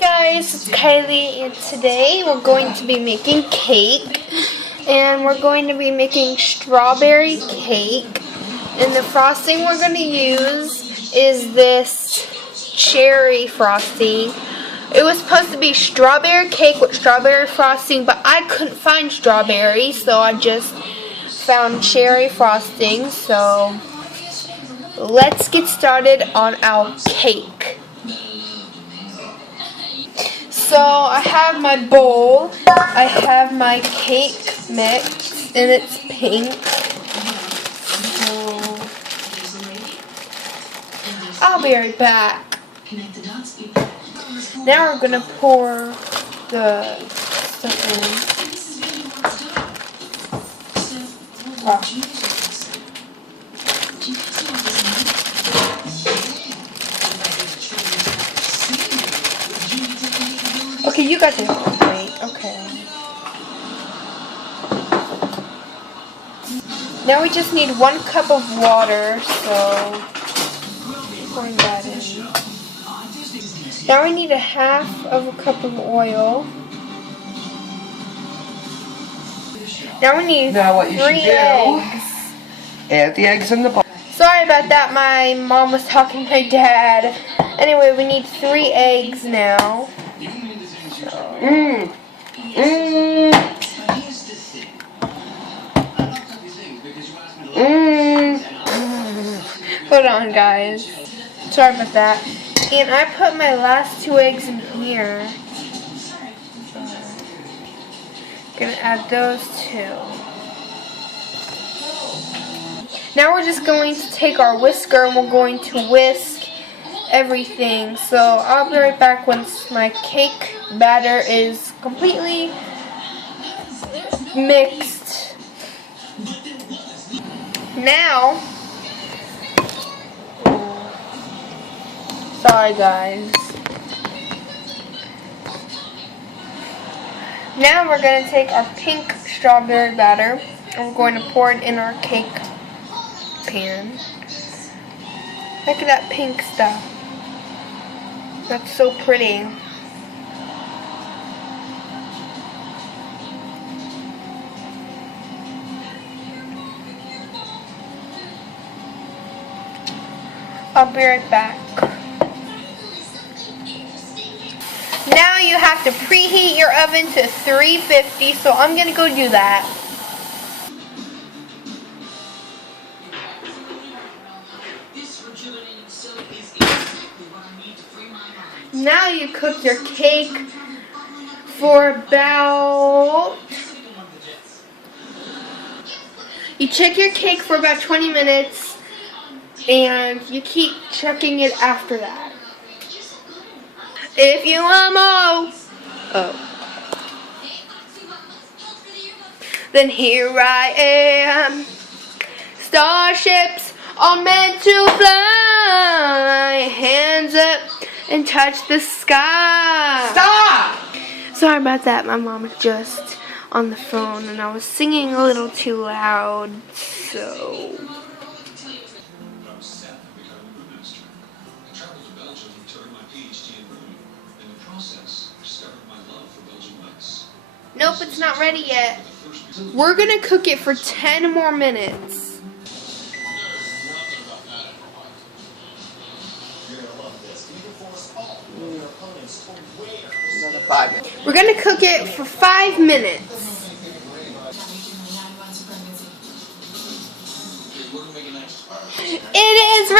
Guys, it's Kylie, and today we're going to be making cake, and we're going to be making strawberry cake, and the frosting we're going to use is this cherry frosting. It was supposed to be strawberry cake with strawberry frosting, but I couldn't find strawberry, so I just found cherry frosting. So let's get started on our cake. So I have my bowl, I have my cake mix, and it's pink. So I'll be right back. Now we're gonna pour the stuff in. Oh. Okay, you got this. Wait, okay. Now we just need 1 cup of water, so pouring that in. Now we need 1/2 of a cup of oil. Now we need 3 eggs. Add the eggs in the bowl. Sorry about that, my mom was talking to my dad. Anyway, we need 3 eggs now. Hold on, guys. Sorry about that. And I put my last 2 eggs in here. Gonna add those 2. Now we're just going to take our whisker and we're going to whisk everything. So I'll be right back once my cake batter is completely mixed. Now, sorry guys. Now we're going to take our pink strawberry batter and we're going to pour it in our cake pan. Look at that pink stuff. That's so pretty. I'll be right back. Now you have to preheat your oven to 350, so I'm gonna go do that. Now you cook your cake for you check your cake for about 20 minutes and you keep checking it after that. If you want more, then here I am. Starships are meant to fly, hands up and touch the sky. Stop! Sorry about that, my mom was just on the phone and I was singing a little too loud, so. Nope, it's not ready yet. We're gonna cook it for 10 more minutes. Another 5 minutes. We're gonna cook it for 5 minutes. It is